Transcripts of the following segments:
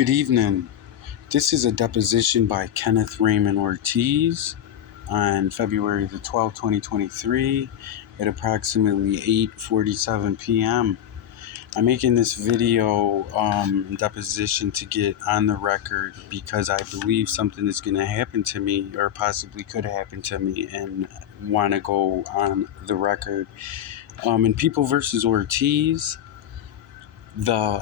Good evening. This is a deposition by Kenneth Raymond Ortiz on February the 12th, 2023 at approximately 8:47 p.m. I'm making this video deposition to get on the record because I believe something is going to happen to me or possibly could happen to me and want to go on the record. In People versus Ortiz,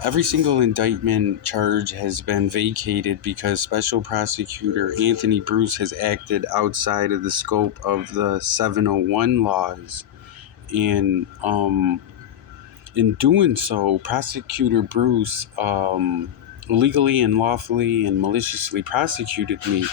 every single indictment charge has been vacated because Special Prosecutor Anthony Bruce has acted outside of the scope of the 701 laws. And in doing so, Prosecutor Bruce illegally and lawfully and maliciously prosecuted me.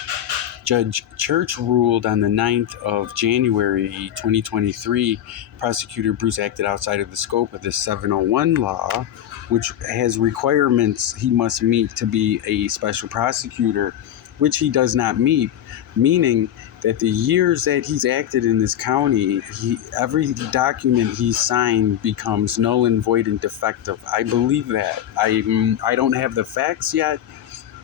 Judge Church ruled on the 9th of January 2023, Prosecutor Bruce acted outside of the scope of the 701 law, which has requirements he must meet to be a special prosecutor, which he does not meet, meaning that the years that he's acted in this county, every document he signed becomes null and void and defective. I believe that. I don't have the facts yet.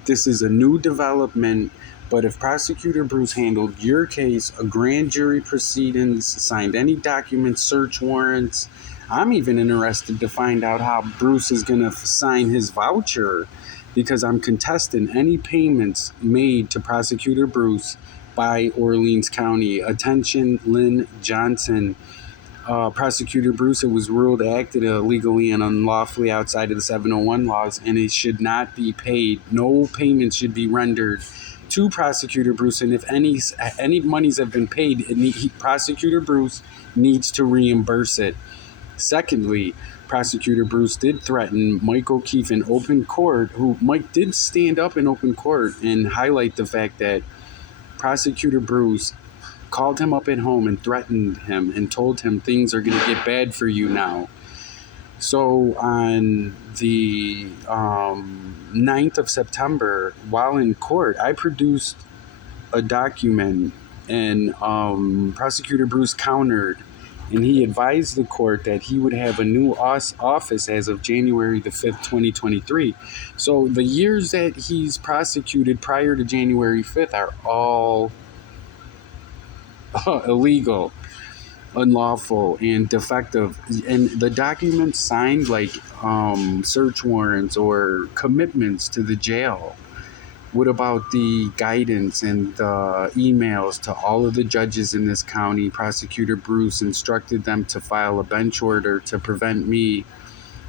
This is a new development. But if Prosecutor Bruce handled your case, a grand jury proceedings, signed any documents, search warrants, I'm even interested to find out how Bruce is going to sign his voucher, because I'm contesting any payments made to Prosecutor Bruce by Orleans County. Attention, Lynn Johnson. Prosecutor Bruce, it was ruled acted illegally and unlawfully outside of the 701 laws, and it should not be paid. No payments should be rendered to Prosecutor Bruce, and if any monies have been paid, Prosecutor Bruce needs to reimburse it. Secondly, Prosecutor Bruce did threaten Mike O'Keefe in open court, who Mike did stand up in open court and highlight the fact that Prosecutor Bruce called him up at home and threatened him and told him things are going to get bad for you now. So on the 9th of September, while in court, I produced a document, and Prosecutor Bruce countered, and he advised the court that he would have a new office as of January the 5th, 2023. So the years that he's prosecuted prior to January 5th are all illegal, unlawful, and defective. And the documents signed, like search warrants or commitments to the jail. What about the guidance and the emails to all of the judges in this county? Prosecutor Bruce instructed them to file a bench order to prevent me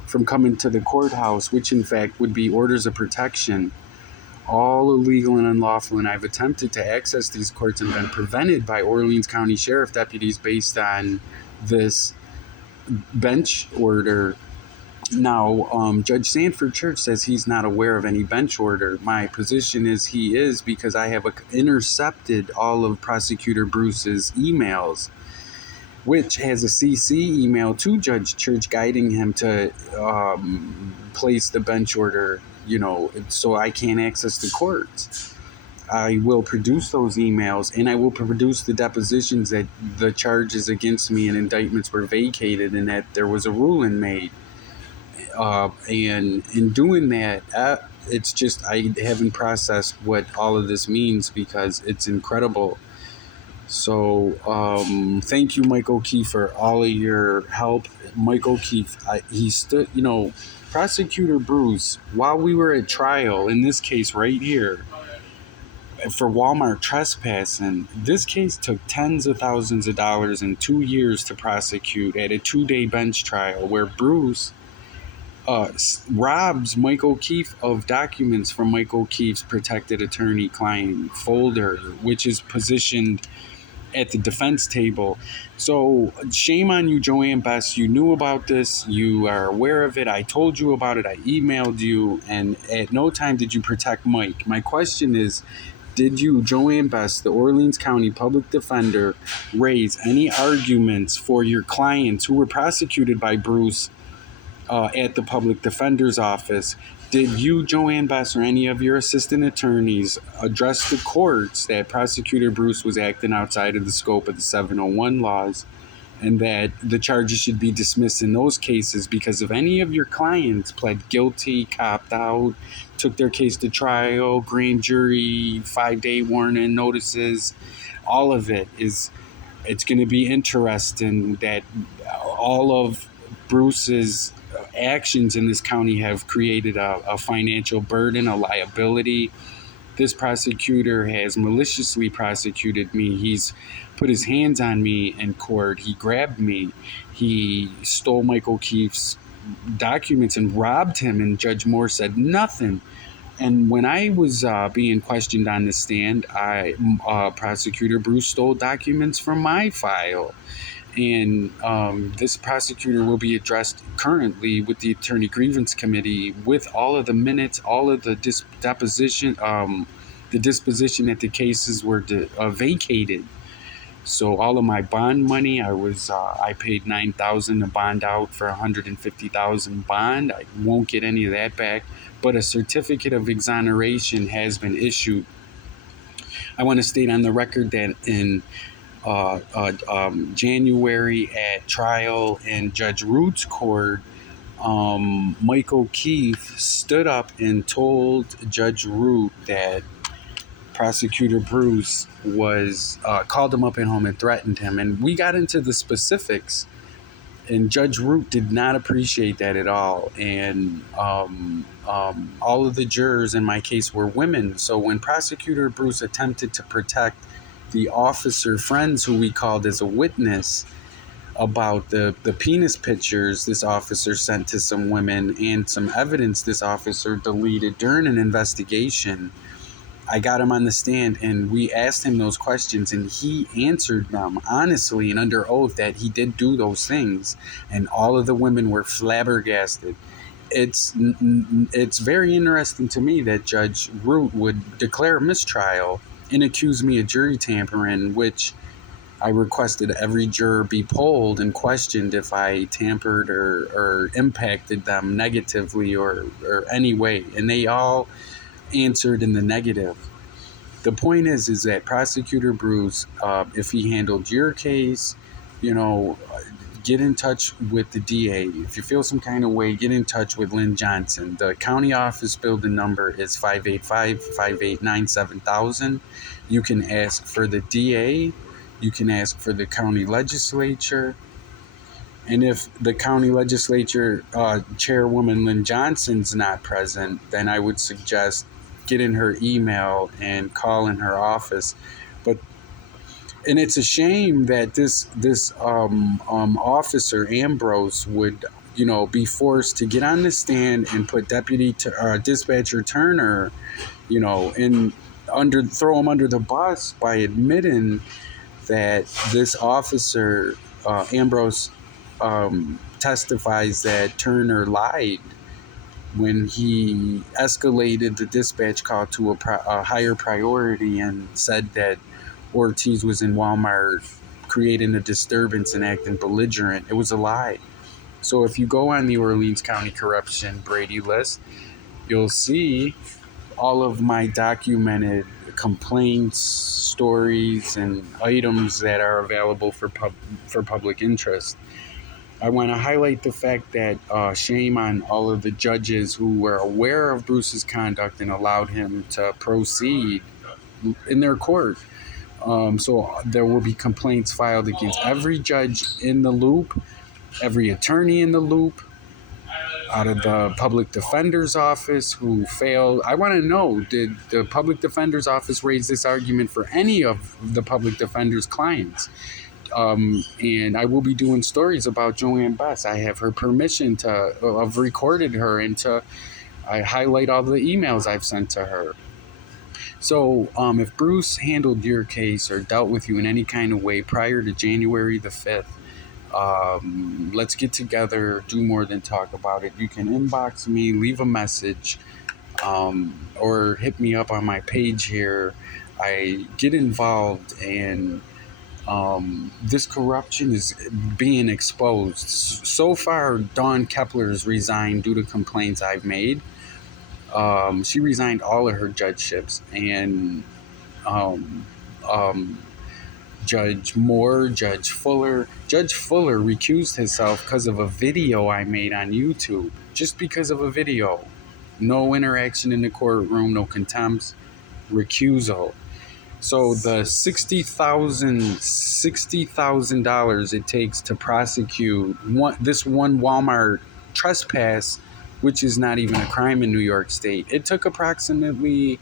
from coming to the courthouse, which in fact would be orders of protection. All illegal and unlawful, and I've attempted to access these courts and been prevented by Orleans County Sheriff deputies based on this bench order. Now, Judge Sanford Church says he's not aware of any bench order. My position is he is, because I have intercepted all of Prosecutor Bruce's emails, which has a CC email to Judge Church guiding him to place the bench order, so I can't access the courts. I will produce those emails, and I will produce the depositions that the charges against me and indictments were vacated and that there was a ruling made. And in doing that, it's just, I haven't processed what all of this means because it's incredible. So thank you, Mike O'Keefe, for all of your help. Mike O'Keefe, he stood, Prosecutor Bruce, while we were at trial, in this case right here, for Walmart trespassing, this case took tens of thousands of dollars and 2 years to prosecute at a 2-day bench trial, where Bruce robs Mike O'Keefe of documents from Mike O'Keefe's protected attorney-client folder, which is positioned at the defense table. So shame on you, Joanne Best. You knew about this. You are aware of it. I told you about it. I emailed you, and at no time did you protect Mike. My question is, did you, Joanne Best, the Orleans County Public Defender, raise any arguments for your clients who were prosecuted by Bruce at the Public Defender's Office? Did you, Joanne Best, or any of your assistant attorneys address the courts that Prosecutor Bruce was acting outside of the scope of the 701 laws? and that the charges should be dismissed in those cases, because if any of your clients pled guilty, copped out, took their case to trial, grand jury, 5-day warning notices, all of it is, it's going to be interesting that all of Bruce's actions in this county have created a financial burden, a liability. This prosecutor has maliciously prosecuted me. He's put his hands on me in court. He grabbed me. He stole Michael Keefe's documents and robbed him, and Judge Moore said nothing. And when I was being questioned on the stand, Prosecutor Bruce stole documents from my file. And this prosecutor will be addressed currently with the Attorney Grievance Committee with all of the minutes, all of the disposition that the cases were vacated. So all of my bond money, I paid $9,000 to bond out for $150,000 bond. I won't get any of that back, but a certificate of exoneration has been issued. I want to state on the record that in January at trial in Judge Root's court, Michael Keefe stood up and told Judge Root that Prosecutor Bruce was called him up at home and threatened him. And we got into the specifics, and Judge Root did not appreciate that at all. And all of the jurors in my case were women. So when Prosecutor Bruce attempted to protect the officer friends who we called as a witness about the penis pictures this officer sent to some women and some evidence this officer deleted during an investigation, I got him on the stand and we asked him those questions, and he answered them honestly and under oath that he did do those things, and all of the women were flabbergasted. It's very interesting to me that Judge Root would declare a mistrial and accuse me of jury tampering, which I requested every juror be polled and questioned if I tampered or impacted them negatively or any way, and they all answered in the negative. The point is that Prosecutor Bruce, if he handled your case, get in touch with the DA. If you feel some kind of way, get in touch with Lynn Johnson. The county office building number is 585-589-7000. You can ask for the DA. You can ask for the county legislature. And if the county legislature chairwoman Lynn Johnson's not present, then I would suggest getting her email and calling her office. And it's a shame that this officer Ambrose would be forced to get on the stand and put dispatcher Turner and throw him under the bus by admitting that this officer Ambrose testifies that Turner lied when he escalated the dispatch call to a higher priority and said that Ortiz was in Walmart creating a disturbance and acting belligerent. It was a lie. So if you go on the Orleans County Corruption-Brady list, you'll see all of my documented complaints, stories, and items that are available for public interest. I want to highlight the fact that shame on all of the judges who were aware of Bruce's conduct and allowed him to proceed in their court. So there will be complaints filed against every judge in the loop, every attorney in the loop, out of the public defender's office who failed. I want to know, did the public defender's office raise this argument for any of the public defender's clients? And I will be doing stories about Joanne Bess. I have her permission I've recorded her and I highlight all the emails I've sent to her. So if Bruce handled your case or dealt with you in any kind of way prior to January the 5th, let's get together, do more than talk about it. You can inbox me, leave a message, or hit me up on my page here. I get involved and this corruption is being exposed. So far, Dawn Kepler has resigned due to complaints I've made. She resigned all of her judgeships, and Judge Moore, Judge Fuller. Judge Fuller recused himself because of a video I made on YouTube. Just because of a video. No interaction in the courtroom, no contempt, recusal. So the $60,000 it takes to prosecute this one Walmart trespass, which is not even a crime in New York State. It took approximately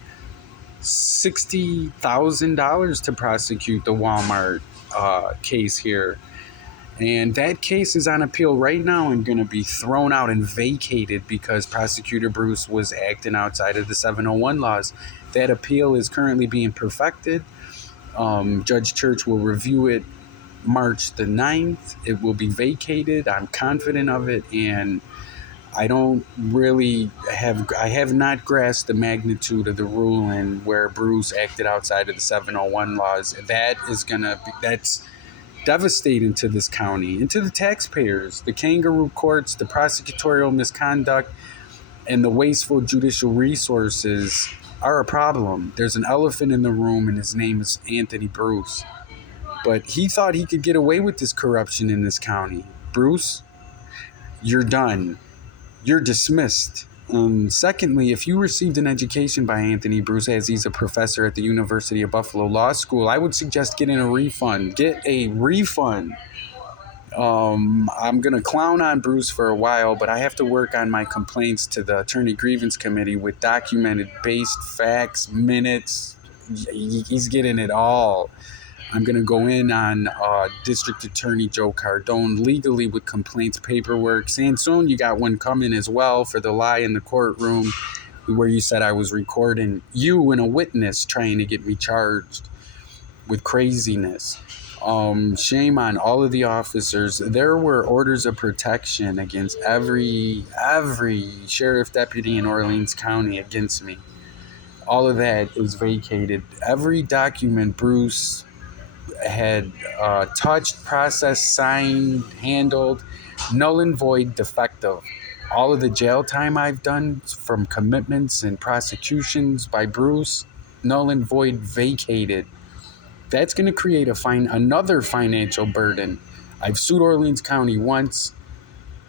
$60,000 to prosecute the Walmart case here. And that case is on appeal right now and going to be thrown out and vacated because Prosecutor Bruce was acting outside of the 701 laws. That appeal is currently being perfected. Judge Church will review it March the 9th. It will be vacated. I'm confident of it. And I have not grasped the magnitude of the ruling where Bruce acted outside of the 701 laws. That's devastating to this county and to the taxpayers. The kangaroo courts, the prosecutorial misconduct, and the wasteful judicial resources are a problem. There's an elephant in the room, and his name is Anthony Bruce. But he thought he could get away with this corruption in this county. Bruce, you're done. You're dismissed. Secondly, if you received an education by Anthony Bruce, as he's a professor at the University of Buffalo Law School, I would suggest getting a refund. Get a refund. I'm going to clown on Bruce for a while, but I have to work on my complaints to the Attorney Grievance Committee with documented based facts, minutes. He's getting it all. I'm going to go in on District Attorney Joe Cardone legally with complaints paperwork. Sansone, you got one coming as well for the lie in the courtroom where you said I was recording you and a witness trying to get me charged with craziness. Shame on all of the officers. There were orders of protection against every sheriff deputy in Orleans County against me. All of that is vacated. Every document Bruce had touched, processed, signed, handled, null and void, defective. All of the jail time I've done from commitments and prosecutions by Bruce, null and void, vacated. That's going to create another financial burden. I've sued Orleans County once.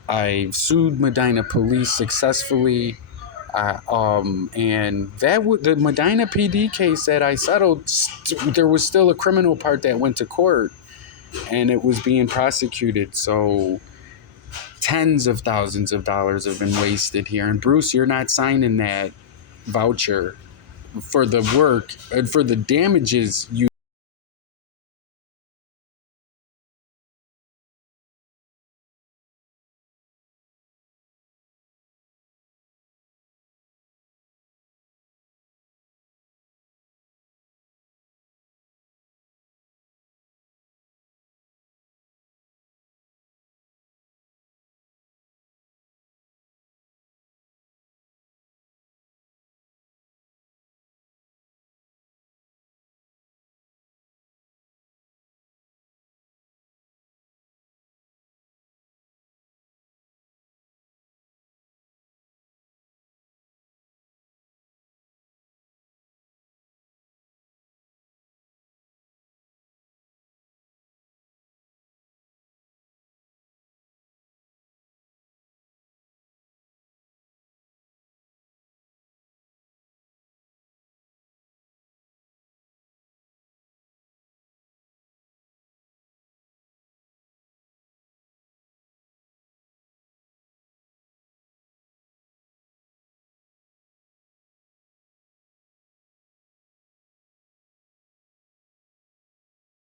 I've sued Medina Police successfully. And the Medina PD case that I settled, there was still a criminal part that went to court, and it was being prosecuted. So tens of thousands of dollars have been wasted here. And Bruce, you're not signing that voucher for the work and for the damages you